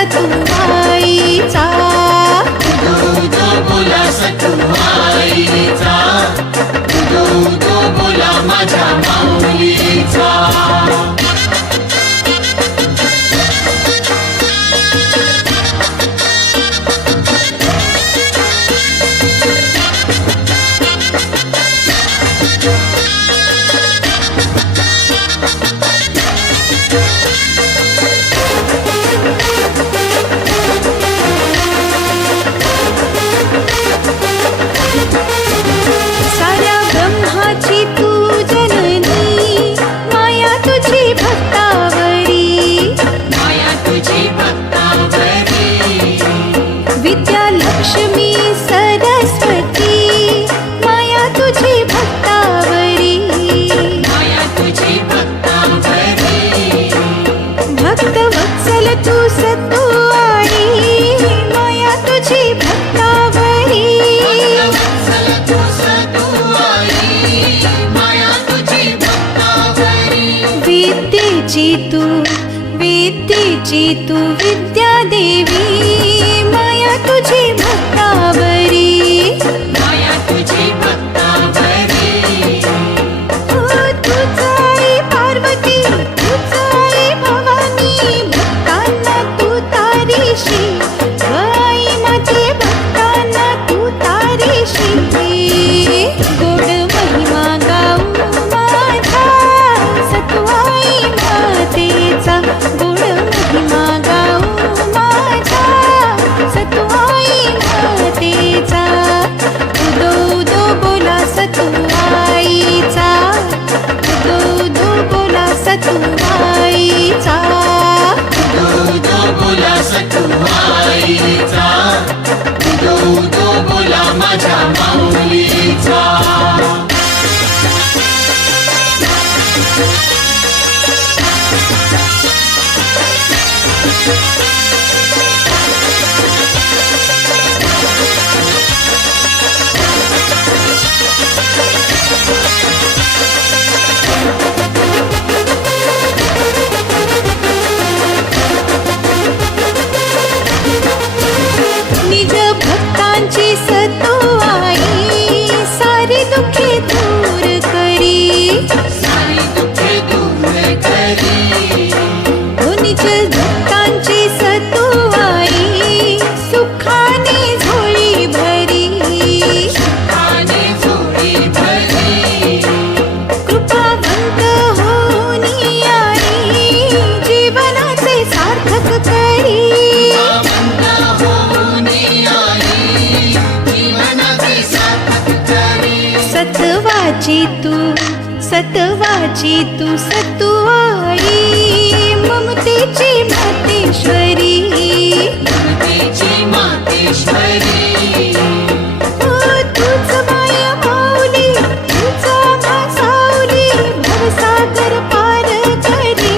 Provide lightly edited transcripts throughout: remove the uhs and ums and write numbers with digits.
सतुआईचा, उदो बोला सतुआईचा, उदो बोला माझ्या माऊलीचा. साऱ्या ब्रह्माची तू जननी, माया तुझी भक्तावरी, माया तुझी भक्तावरी. विद्या लक्ष्मी सरस्वती, माया तुझी भक्तावरी, माया तुझी भक्तावरी. भक्त वत्सल तू सतुआई, माया तुझी भक्तावरी, वत्सल तू सतुआई, माया तुझी भक्तावरी. विद्येची तू विद्या देवी, माया तुझी भक्तावरी, माया तुझी भक्तावरी. हो तुझ आई पार्वती, तुझ आई भवानी, भक्तांना तू तारीशी, आई माझे भक्तांना तू तारीशी. गोड महिमा गाऊ माझ्या सतुआई मातेचा, गोड महिमा गाऊ माझ्या सतुआई मातेचा. उदो बोला सतुआईचा, उदो बोला सतुआईचा, उदो बोला सतुआईचा, उदो बोला माझ्या माऊलीचा. निज भक्तांची सतुआई, सारी दुःखे दूर करी, सारी दुःखे दूर करी. हो निज भक्तांची सतुआई, सुखाने झोळी भरी, आणि झोळी भरी. कृपावंत होनी आई, जीवनाचे सार्थक करी. पावंत होऊनी आई, जीवनाचे सार्थक करी. सत्वाची तू सतुआई, ममतेची मातेश्वरी, ममतेची मातेश्वरी. हो तूच माया माऊली, तुझा मासावली, भवसागर पार करी,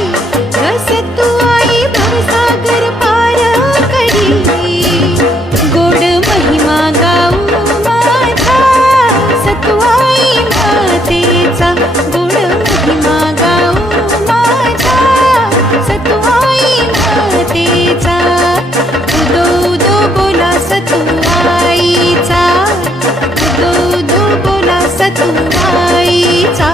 सतुआई भवसागर पार करी. गोड महिमा गाऊ माझ्या सतुआई मातेचा, गोड महिमा गाऊ माझ्या सतुआई मातेचा. उदो बोला सतुआईचा, उदो बोला सतुआईचा,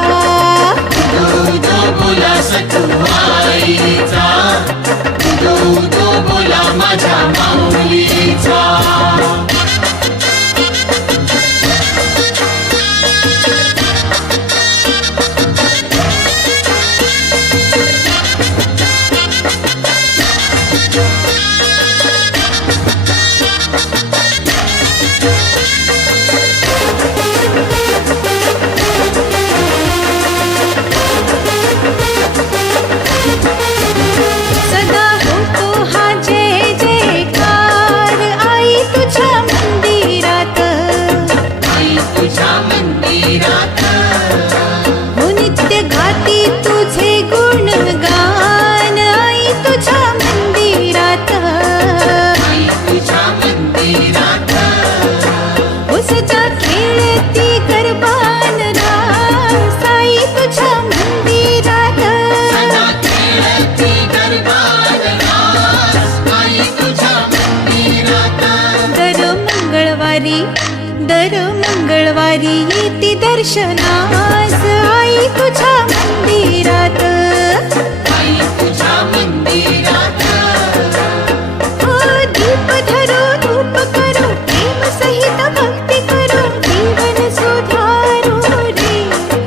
उदो बोला सतुआईचा, उदो बोला माझ्या माऊलीचा. सदा होतो हा जय जयकार, आई तुझ्या मंदिरात, आई तुझ्या मंदिरात. हो नित्य गाती तुझे गुणगान, आई तुझ्या मंदिरात, आई तुझ्या मंदिरात. हो सदा खेळती गरबान रास, आई तुझ्या मंदिरात, सदा खेळती गरबान रास, आई मंगळवारी येते दर्शनास आई तुझ्या मंदिरात आई तुझ्या मंदिरात हो दीप धरो धूप करो प्रेम सहित भक्ती करो जीवन सुधारो रे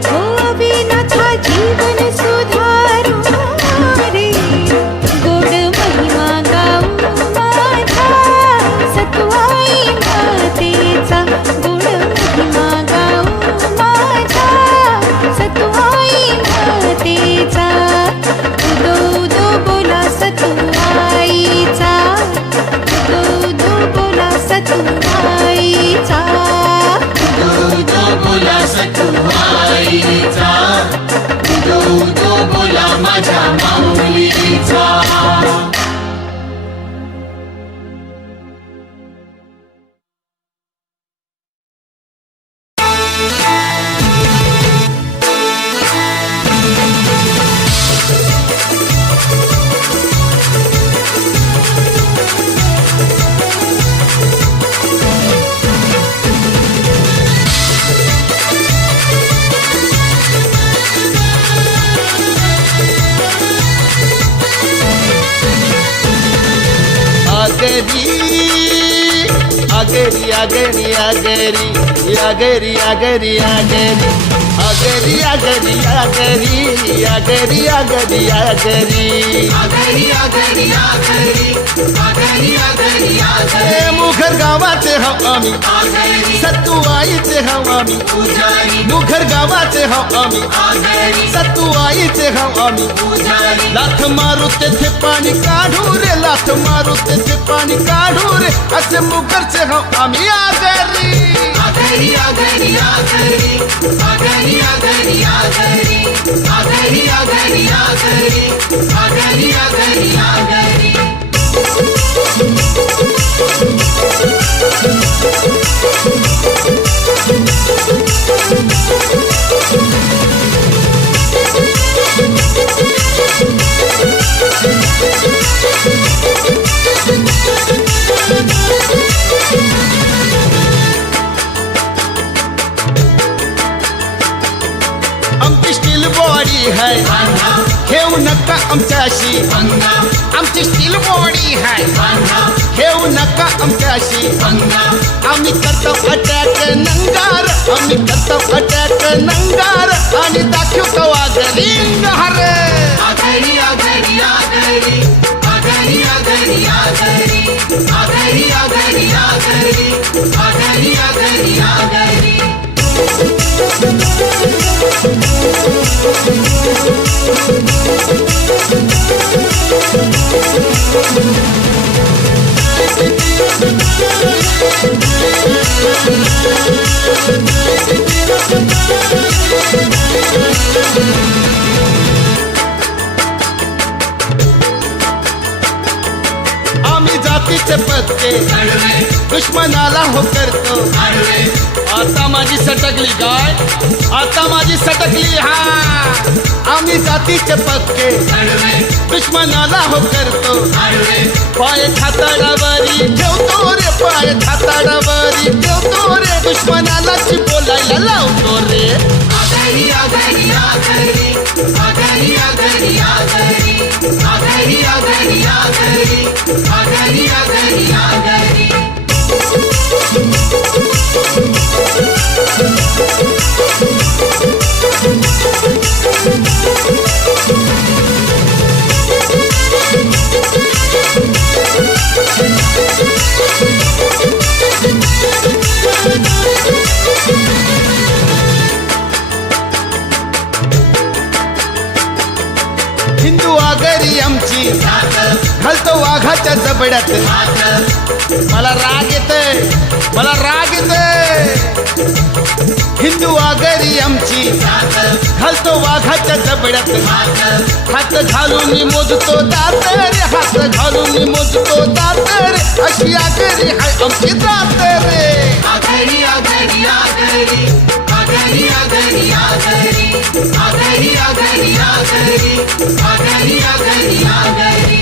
हो अविनाथा जीवन सुधारो रे गोड महिमा गाऊ माझा सतुआई मातेचा गोड महिमा गाऊ माझा सतुआई मातेचा उदो उदो बोला सतुआईचा उदो उदो बोला सतुआईचा दूध बोला सतुआईचा दूध बोला माझ्या माऊलीचा ageri ageri ageri ageri ageri ageri ageri ageri ageri ageri ageri ageri Agri Agri Agri Agri Agri Agri मुघर गावाचे हाव आम्ही आगरी सत्तुआईचे हाव आम्ही पुजारी मुघर गावाचे हाव आम्ही आगरी सत्तुआईचे हाव आम्ही पुजारी लाथ मारू तेथे पाणी काढू रे लाथ मारू तेथे पाणी काढू रे असे मुघरचे हाव आम्ही आगरी आगरी आगरी आगरी आगरी आगरी आगरी आगरी आगरी आगरी आगरी आगरी आगरी आमची स्टील बॉडी है घेऊ नका आमच्याशी आमची स्टील बॉडी है घेऊ नका आमच्याशी आम्ही करतो अटॅक नंगार आम्ही करतो अटॅक नंगार आणि दाखवतो आगरी हरे आगरी आगरी आगरी आगरी आगरी आगरी आगरी आगरी आगरी आगरी आगरी आगरी आम्ही जातीचे पत्ते दुश्मनाला हो करतो आता माझी सटकली काय आता माझी सटकली हा आम्ही जातीचे पक्के दुश्मनाला हो करतो पाय खाताडावरी ठेवतो रे पाय खाताडावरी ठेवतो रे दुश्मनाला बोलायला लावतो रे आगरी आगरी आगरी आगरी आगरी आगरी आगरी आगरी आगरी आगरी आगरी आगरी हिंदू आगरी आमची घालतो वाघाच्या जबड्यात मला राग येतोय मला राग येतोय हिंदू आगरी आमची घालतो वाघाच्या जबड्यात हात घालून मोजतो दात रे हात घालून मोजतो दात रे अशी आगरी हाय आमची दात रे आगरी आगरी आगरी आगरी आगरी आगरी आगरी आगरी आगरी आगरी आगरी आगरी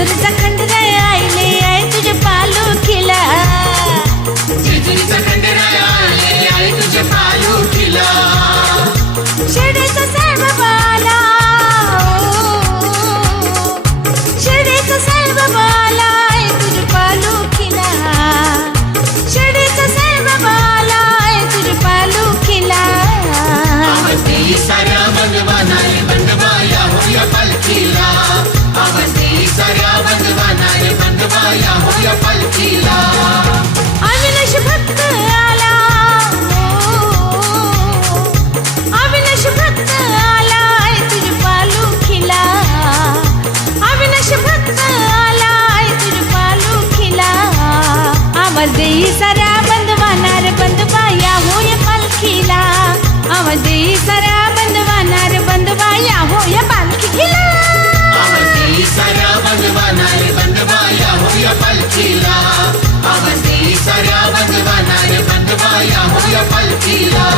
जेजुरीचा खंडराय आईले आहे तुझ्या पालखीला जेजुरीचा खंडराय आले आहे तुझ्या पालखीला शिर्डीचा साईबाबा आला शिर्डीचा साईबाबा आला आहे तुझ्या पालखीला शिर्डीचा साईबाबा आला आहे तुझ्या पालखीला आवाज दे साऱ्या बंदवाना रे बंदवा या हो या पालखीला आवाज दे साऱ्या बंदवाना रे बंदवा या हो या पालखीला अविनाश भक्त आला अविनाश भक्त आला आहे तुझ्या पालखीला अविनाश भक्त आला आहे तुझ्या पालखीला आवाज देई साऱ्या बंदवाना रे बंदवा या हो या पालखीला आवाज देई साऱ्या बंदवाना रे बंदवा या हो या पालखीला आवाज दे साऱ्या बंदवाना रे बंदवा या हो या पालखीला आवाज दे साऱ्या बंदवाना रे बंदवा या हो या पालखीला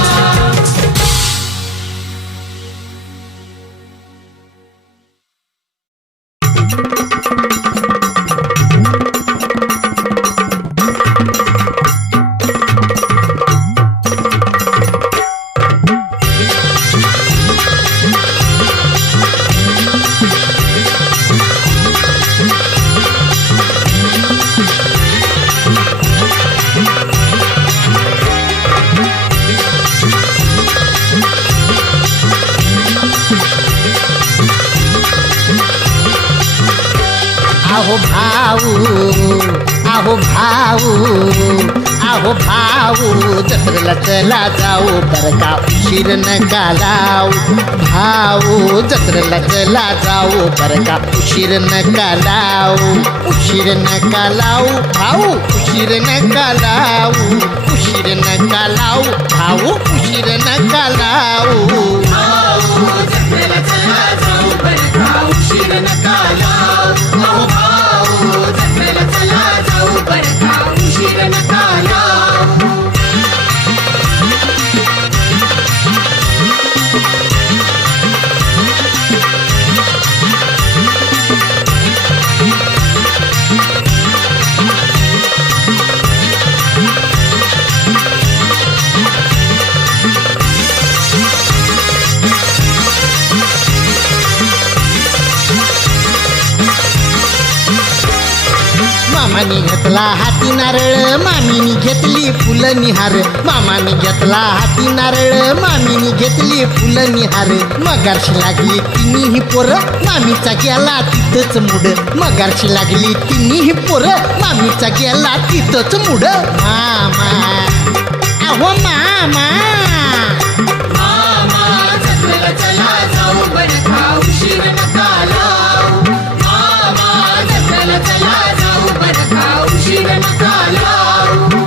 आहो भाऊ जत्रेला चला जाऊ बरं का उशीर नका लावू भाऊ जत्रेला चला जाऊ बरं का उशीर नका लावू भाऊ उशीर नका लावू भाऊ उशीर नका लावू जत्रेला चला जाऊ बरं का उशीर नका लावू भाऊ जत्रेला चला जाऊ बरं का उशीर नका लावू मामानी घेतला हाती नारळ मामीनी घेतली फुलं निहार मामानी घेतला हाती नारळ मामीनी घेतली फुलं निहार मगारशी लागली तिन्ही पोरं मामीचा गेला तिथंच मुड मगारशी लागली तिन्ही पोरं मामीचा गेला तिथंच मुड मामा अहो मामा जत्रेला चला जाऊ बरं का उशीर नका लावू मामा जत्रेला चला जाऊ बरं का उशीर नका लावू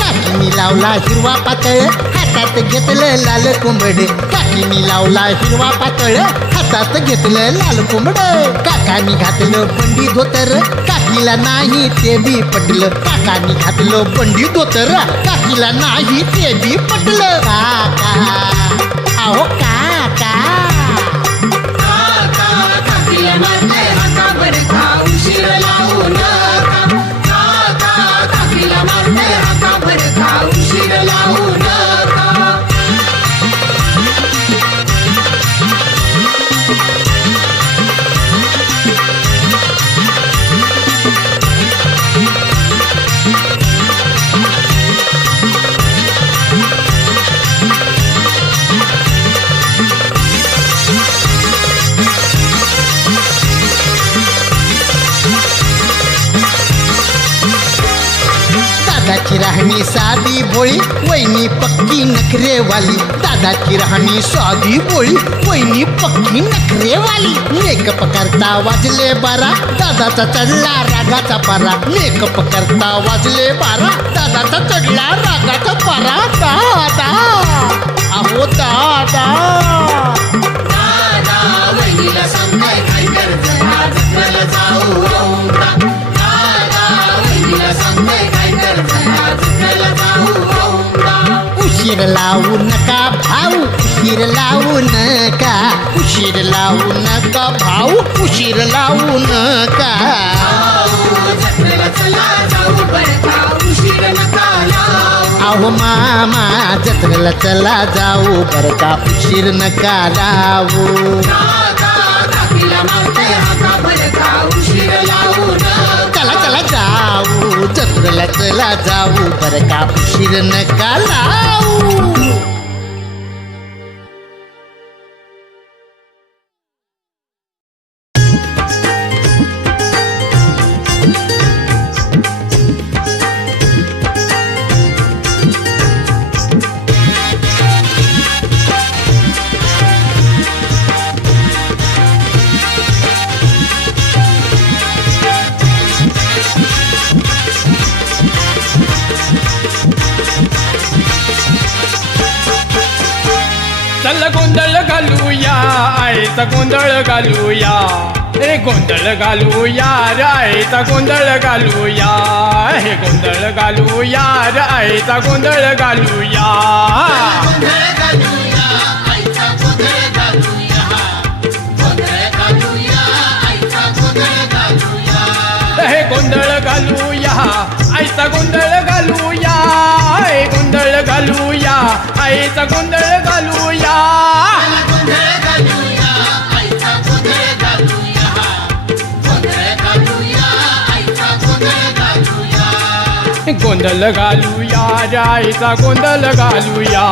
काकीनी लावला हिरवा पातळ हातात घेतलं लाल कोंबड काकीनी लावला हिरवा पातळ हातात घेतलं लाल कोंबड काकानी घातलं बंडी धोतर काकीला नाही ते बी पटलं काकानी घातलं बंडी धोतर काकीला नाही ते बी पटलं काका अहो काका काकीला मारते हाका बरं का उशीर लावू नका काकीला मारते हाका बरं का उशीर लावू नका दादाची राहणी साधी भोळी वहिनी पक्की नखरेवाली दादाची राहणी साधी भोळी वहिनी पक्की नखरेवाली मेकअप करता वाजले 12 दादाचा चढला रागाचा पारा मेकअप करता वाजले 12 दादाचा चढला रागाचा पारा दादा अहो दादा दादा वहिनीला सांगताय काय उशीर लावू नका भाऊ उशीर लावू नका उशीर लावू नका भाऊ उशीर लावू नका जत्रेला चला जाऊ बरं का उशीर नका लावू अहो मामा जत्रेला चला जाऊ बरं का उशीर नका लावू काकीला मारते हाका बरं का उशीर लावू नका चला चला जाऊ जत्रेला चला जाऊ बरं का उशीर नका लावू चल गोंधळ घालूया आईचा गोंधळ घालूया रे गोंधळ घालूया रे आईचा गोंधळ घालूया हे गोंधळ घालूया रे आईचा गोंधळ घालूया गोंधळ घालूया आईचा गोंधळ घालूया गोंधळ घालूया आईचा गोंधळ घालूया हे गोंधळ घालूया आईचा गोंधळ घालूया हे गोंधळ घालूया आईचा गोंधळ घालूया गोंधळ घालूया आईचा गोंधळ घालूया गोंधळ घालूया आईचा गोंधळ घालूया गोंधळ घालूया रे आईचा गोंधळ घालूया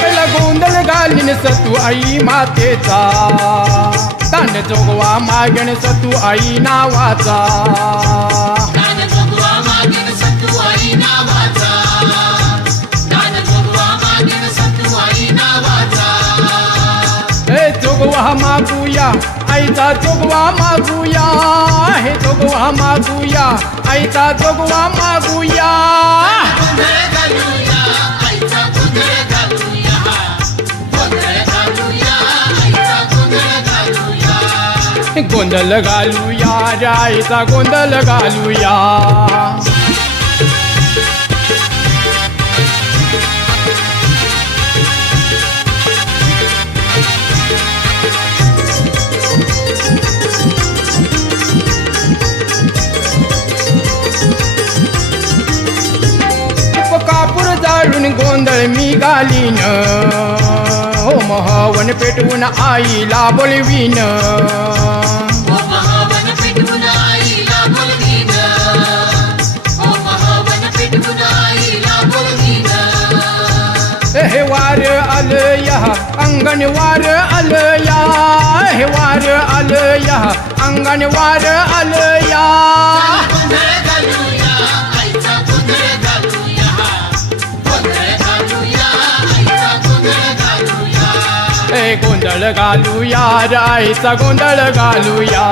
पहिला गोंधळ घालीन सतू आई मातेचा दांड जोगवा मागण सतू आई नावाचा दान जोगवा मागीन सत्तू आई नावाचा दान जोगवा मागीन सत्तू आई नावाचा हे जोगवा मागूया आईचा जोगवा मागूया हे जोगवा मागूया आईचा जोगवा मागूया गोंधळ घालूया आईचा गोंधळ घालूया गोंधळ घालूया आईचा गोंधळ घालूया गोंधळ घालूया रे आईचा गोंधळ घालूया कापूर जाळून गोंधळ मी घालीन हो महावन पेटवून आईला बोलवीन ओ महावन पेटवून आईला बोलवीन ओ महावन पेटवून आईला बोलवीन हे वार आलया अंगण वार आलया हे वार आलया अंगण वार आलया गोंधळ घालूया आईचा गोंधळ घालूया गोंधळ घालूया आईचा गोंधळ घालूया हे गोंधळ घालूया रे आईचा गोंधळ घालूया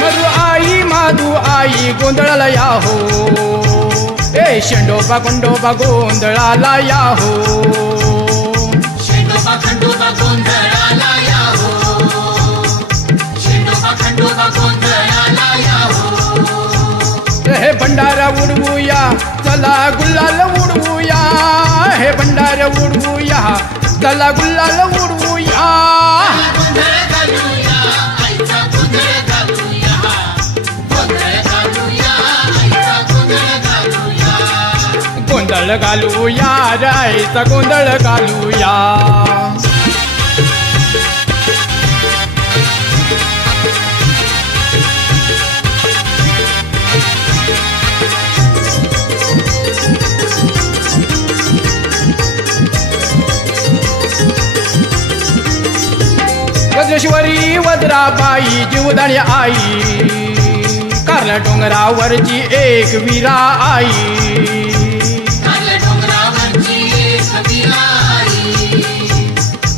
मरु आई माधू आई गोंधळाला या हो ए शेंडोबा खंडोबा गोंधळाला या हो शेंडोबा खंडोबा गोंधळाला या हो शेंडोबा खंडोबा गोंधळाला या हो हे भंडारा उडवूया चला गुल्लाल उडवूया हे भंडारा उडवूया चला गुल्लाल उडवूया गोंधळ घालूया आईचा गोंधळ घालूया गोंधळ घालूया आईचा गोंधळ घालूया गोंधळ घालूया रे आईचा गोंधळ घालूया वंशेश्वरी वज्राबाई जीवदाणी आई कारल्या डोंगरावरची एक वीरा आई कारल्या डोंगरावरची एक वीरा आई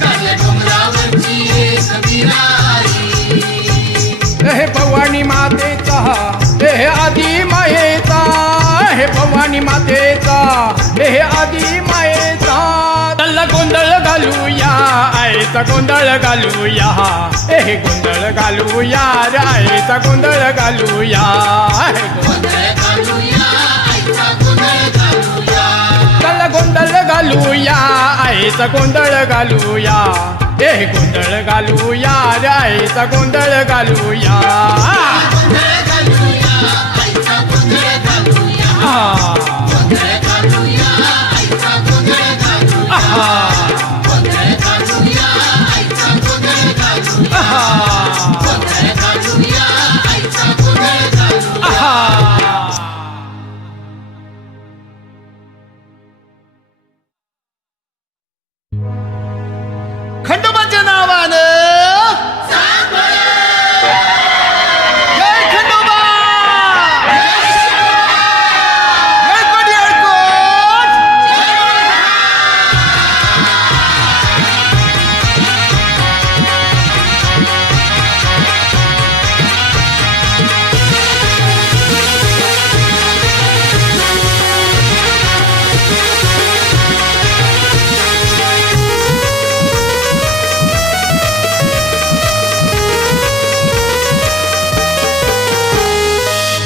कारल्या डोंगरावरची एक वीरा आई हे भवानी मातेचा हे आदी मायेचा हे भवानी मातेचा हे आदी मायेचा चला गोंधळ घालूया आईचा गोंधळ घालूया हे गोंधळ घालूया रे आईचा गोंधळ घालूया गोंधळ घालूया आईचा गोंधळ घालूया चला गोंधळ घालूया आईचा गोंधळ घालूया हे गोंधळ घालूया रे आईचा गोंधळ घालूया गोंधळ घालूया आईचा गोंधळ घालूया गोंधळ घालूया आईचा गोंधळ घालूया गोंधळ घालूया आईचा गोंधळ घालूया गोंधळ घालूया आईचा गोंधळ घालूया खंडोबाच्या नावानं जय खंडोबा येळकोट येळकोट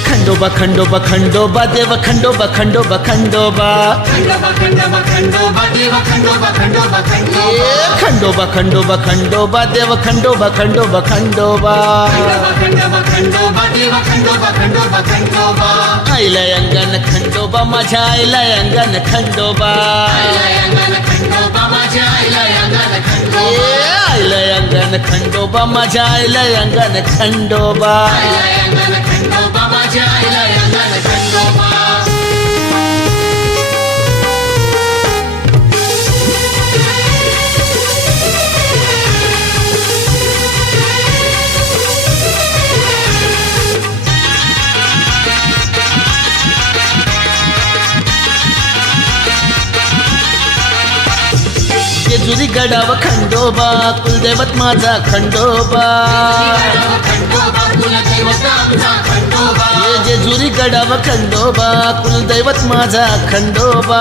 खंडोबा खंडोबा खंडोबा देव खंडोबा खंडोबा खंडोबा खंडोबा खंडोबा खंडोबा देव खंडोबा खंडोबा खंडोबा खंडोबा खंडोबा खंडोबा देव खंडोबा खंडोबा खंडोबा खंडोबा खंडोबा देव खंडोबा खंडोबा खंडोबा आईला अंगण खंडोबा माझ्या आईला अंगण खंडोबा अंगण खंडोबा माझ्या आईला अंगण खंडोबा आईला अंगण खंडोबा माझ्या आईला अंगण खंडोबा अंगण खंडोबा माझ्या आईला अंगण खंडोबा जेजुरी गडाव खंडोबा कुलदैवत माझा खंडोबा खंडोबा कुलदैवत आमचा खंडोबा जेजुरी गडाव खंडोबा कुलदैवत माझा खंडोबा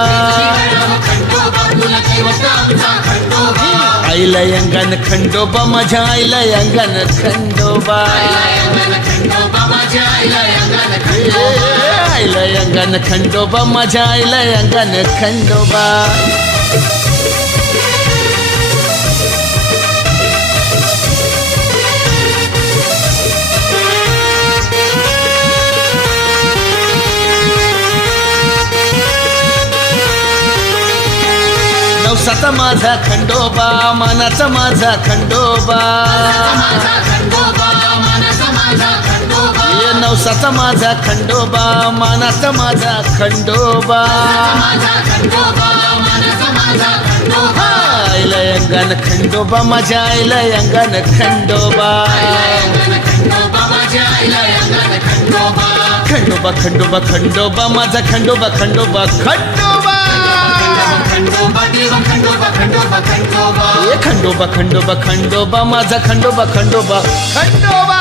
खंडोबा कुलदैवत आमचा खंडोबा आईला अंगण खंडोबा माझ्या आईला अंगण खंडोबा अंगण खंडोबा माझ्या आईला अंगण खंडोबा आईला अंगण खंडोबा माझ्या आईला अंगण खंडोबा नवसाचा माझा खंडोबा मानाचा माझा खंडोबा माझा खंडोबा मानस माझा खंडोबा नवसाचा माझा खंडोबा मानाचा माझा खंडोबा माझा खंडोबा मानस माझा खंडोबा आईला अंगण खंडोबा माझ्या आईला अंगण खंडोबा अंगण खंडोबा माझ्या आईला अंगण खंडोबा खंडोबा खंडोबा खंडोबा माझा खंडोबा खंडोबा खंडोबा खंडोबा देव खंडोबा खंडोबा खंडोबा खंडोबा खंडोबा खंडोबा माझा खंडोबा खंडोबा खंडोबा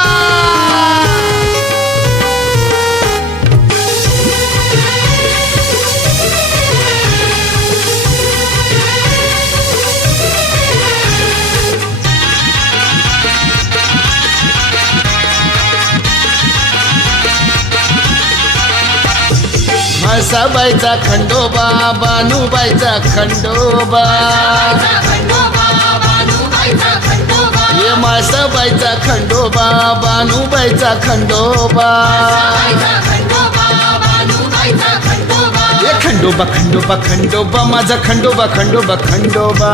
म्हाळसाबाईचा खंडोबा बानूबाईचा खंडोबा खंडोबा बानूबाईचा खंडोबा ये म्हाळसाबाईचा खंडोबा बानूबाईचा खंडोबा खंडोबा बानूबाईचा खंडोबा ये खंडोबा खंडोबा खंडोबा माझा खंडोबा खंडोबा खंडोबा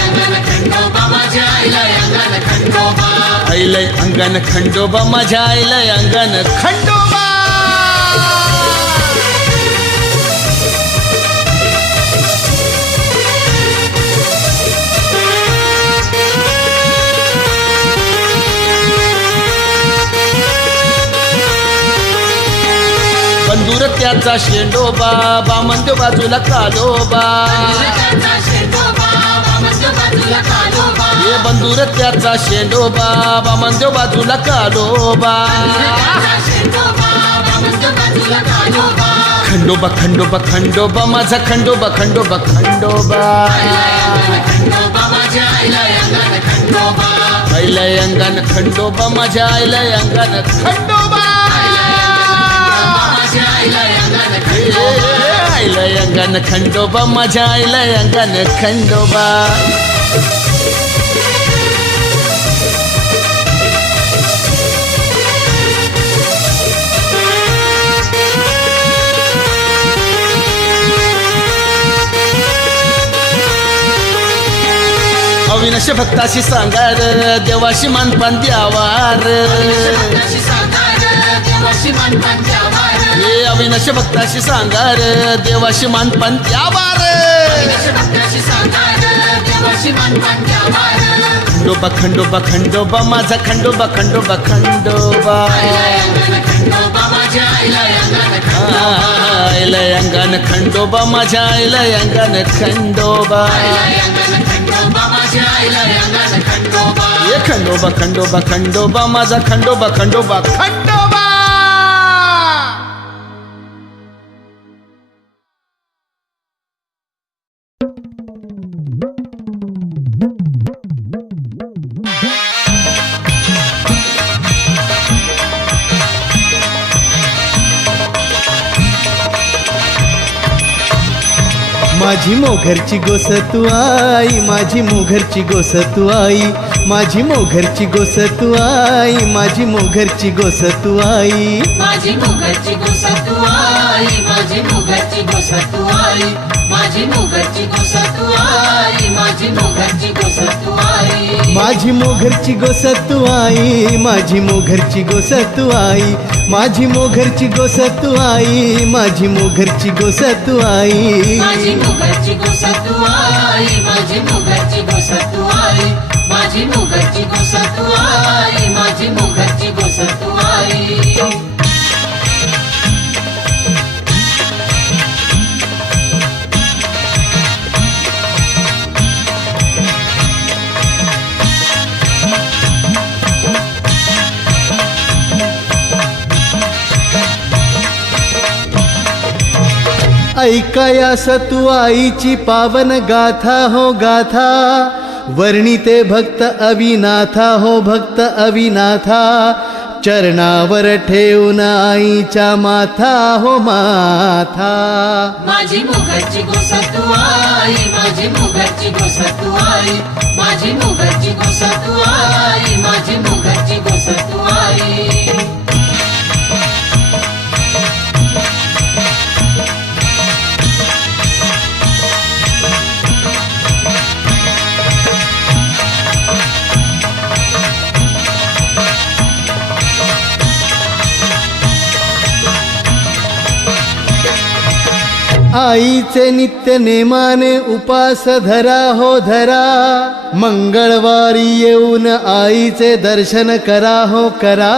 अंगण खंडोबा माझ्या आईला अंगण खंडोबा आईला अंगण खंडोबा माझ्या आईला अंगण खंडोबा त्याचा शेंडोबा बामंद बाजूला कालोबा त्याचा शेंडोबा बामंद बाजूला कालोबा हे बंधुर त्याचा शेंडोबा बामंद बाजूला कालोबा त्याचा शेंडोबा बामंद बाजूला कालोबा खंडोबा खंडोबा खंडोबा माझा खंडोबा खंडोबा खंडोबा खंडोबा माझ्या आईला अंगण खंडोबा आईला अंगण खंडोबा माझ्या आईला अंगण खंडोबा माझ्या आईला अंगण खंडोबा आईला अंगण खंडोबा माझ्या आईला अंगण खंडोबा अविनाश भक्ताशी सांगार देवाशी मानपान द्यावार भक्ताशी सांगार देवाशी मानपान द्यावार हे अविनाश भक्ताशी सांगार देवाशी मानपान द्यावार भक्ताशी सांगार देवाशी मानपान द्यावार खंडोबा खंडोबा खंडोबा माझा खंडोबा खंडोबा खंडोबा खंडोबा माझ्या आईला अंगण आईला अंगण खंडोबा माझ्या आईला अंगण खंडोबा खंडोबा माझ्या आईला अंगण खंडोबा हे खंडोबा खंडोबा खंडोबा माझा खंडोबा खंडोबा खंडोबा माझी मोघरची गोस तू आई माझी मोघरची गोस तू आई माझी मोघरची गोस तू आई माझी मोघरची गोस तू आई माझी मुगरची गोस तू आई माझी मुगरची गोस तू आई माझी मुगरची गोस तू आई माझी मुगरची गोस तू आई माझी मोघरची गोस तू आई माझी मोघरची गोस तू आई माझी मोघरची गोस तू आई माझी मोघरची गोस तू आई माझी मुगरची गोस तू आई माझी मुगरची गोस तू आई माझी मुगरची गोस तू आई माझी मुगरची गोस तू आई ऐकायास तू आईची पावन गाथा हो गाथा वर्णिते भक्त अविनाथा हो भक्त अविनाथा चरणावर ठेवून आईच्या माथा हो माथा माझी मुगरची गोस तू आई माझी मुगरची गोस तू आई माझी मुगरची गोस तू आई माझी मुगरची गोस तू आई आईचे नित्य नेमाने उपास धरा हो धरा मंगळवारी येऊन आईचे दर्शन करा हो करा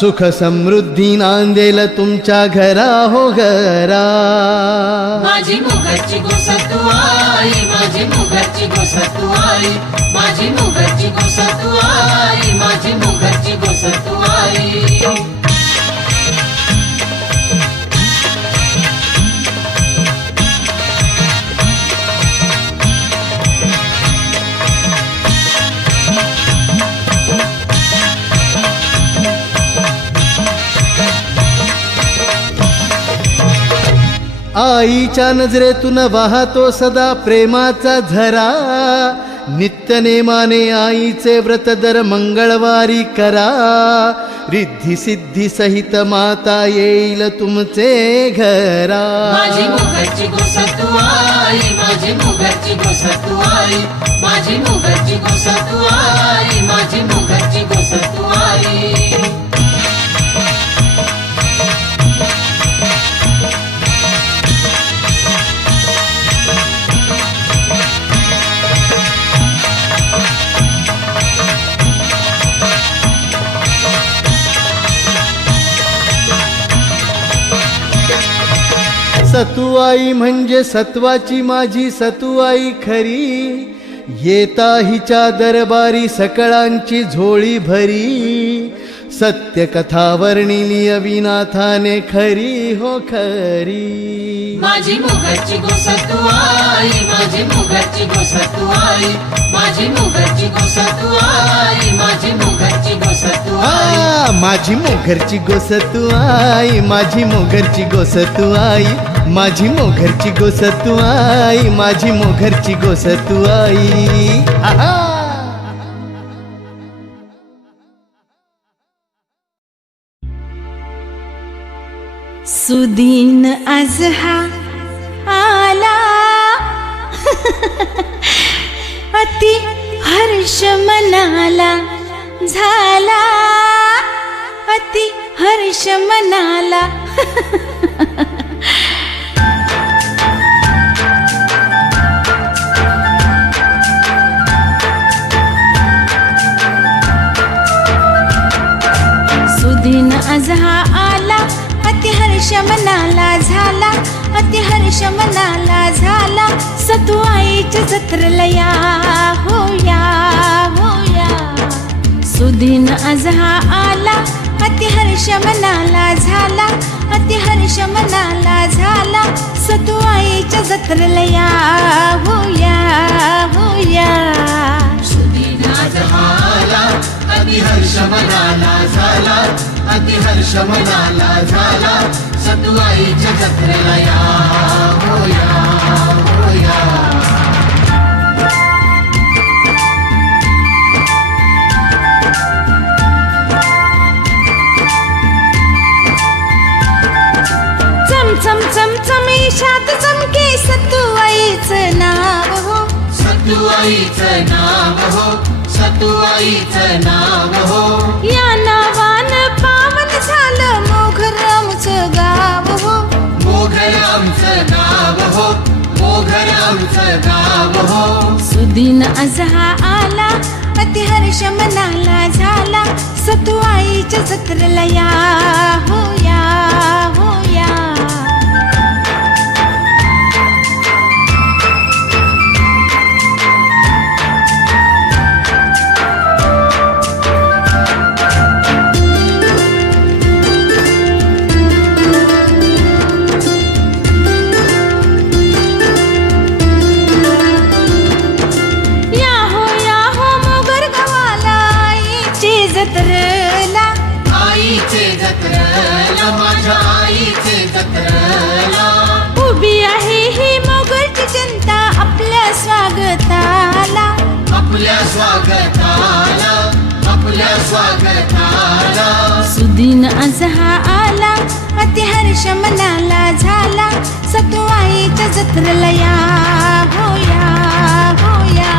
सुख समृद्धी नांदेल तुमच्या घरा हो घरा माझी मुगरची गोस तू आई माझी मुगरची गोस तू आई माझी मुगरची गोस तू आई माझी मुगरची गोस तू आई आईच्या नजरेतून वाहतो सदा प्रेमाचा झरा नित्यनेमाने आईचे व्रत दर मंगळवारी करा रिद्धी सिद्धी सहित माता येईल तुमचे घरा माझी मुगरची गोस तू आई माझी मुगरची गोस तू आई माझी मुगरची गोस तू आई माझी मुगरची गोस तू आई सतुआई म्हणजे सत्वाची माझी सतुआई खरी, येता हिच्या दरबारी सकळांची झोळी भरी, सत्य कथा वर्णिली अविनाथाने खरी हो खरी. माझी मुगाची गोसा तू आई, माझी मुगाची गोसा तू आई, माझी मुगाची गोसा तू आई, माझी मुगाची गोसा तू आई. माझी मोघरची गोस तू आई, माझी मोघरची गोस तू आई, माझी मोघरची गोस तू आई, माझी मोघरची गोस तू आई. आहा. सुदीन आज हा आला अति हर्ष मनाला झाला, अति हर्ष मनाला. सुदीन आज हा आला अति हर्ष मनाला झाला, अति हर्ष मनाला झाला. सतुआईच्या जत्रेला या होया होया. सुदीन आज हा आला अति हर्ष मनाला झाला, अति हर्ष मनाला झाला. सतुआईच्या जत्रेला या होया होया. सुदीन आज हा आला, अति हर्ष मनाला झाला, अति हर्ष मनाला झाला. सतुआईच्या जत्रेला या होया होया. चम चम चम चम ईशात चमके सतुआईचं नाव हो, सतुआईचं नाव हो, सतुआईचं नाव हो. या नावान पावन झालं मोघर आमचं गाव हो. मोघर आमचं गाव हो, मोघर आमचं गाव हो. सुदीन आज हा आला अति हर्ष मनाला झाला. सतुआईच्या जत्रेला या होया होया. जत्रेला आईचे जत्रेला, माझ्या आईचे जत्रेला. उभी आहे ही मोगलची जनता आपल्या स्वागताला, आपल्या स्वागताला, आपल्या स्वागताला. सुदीन आज हा आला अति हर्ष मनाला झाला. सतुआईच्या जत्रेला या होया होया.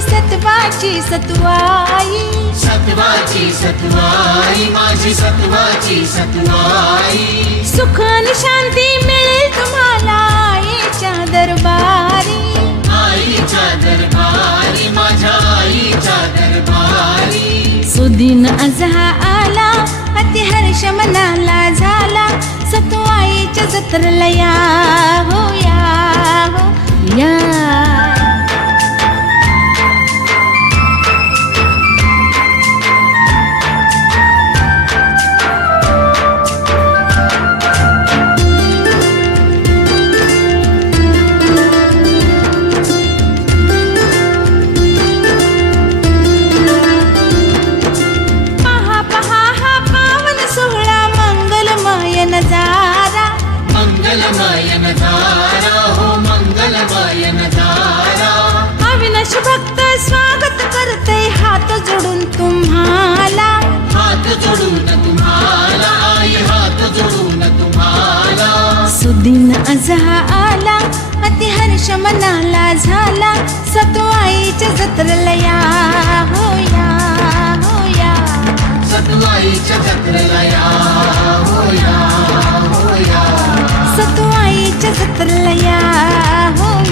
सत्वाची सतुआई, सत्वाची सतुआई, माझी सत्वाची सतुआई. सुख आणि शांती मिळेल तुम्हाला आईच्या दरबारी, आईच्या दरबारी, माझ्या आईच्या दरबारी. सुदीन आज हा आला अति हर्ष मनाला झाला. सतुआईच्या जत्रेला या होया होया. मंगलमय नजारा हो, मंगलमय नजारा. अविनाश भक्त स्वागत करते हात जोडून तुम्हाला, हात जोडून तुम्हाला आई, हात जोडून तुम्हाला. सुदीन आज हा आला अति हर्ष मनाला झाला. सतुआईच्या जत्रेला या होया होया. सतुआईच्या जत्रेला या होया होया. सतुआईच्या जत्रेला या होया.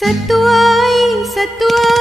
सतुआई सतुआई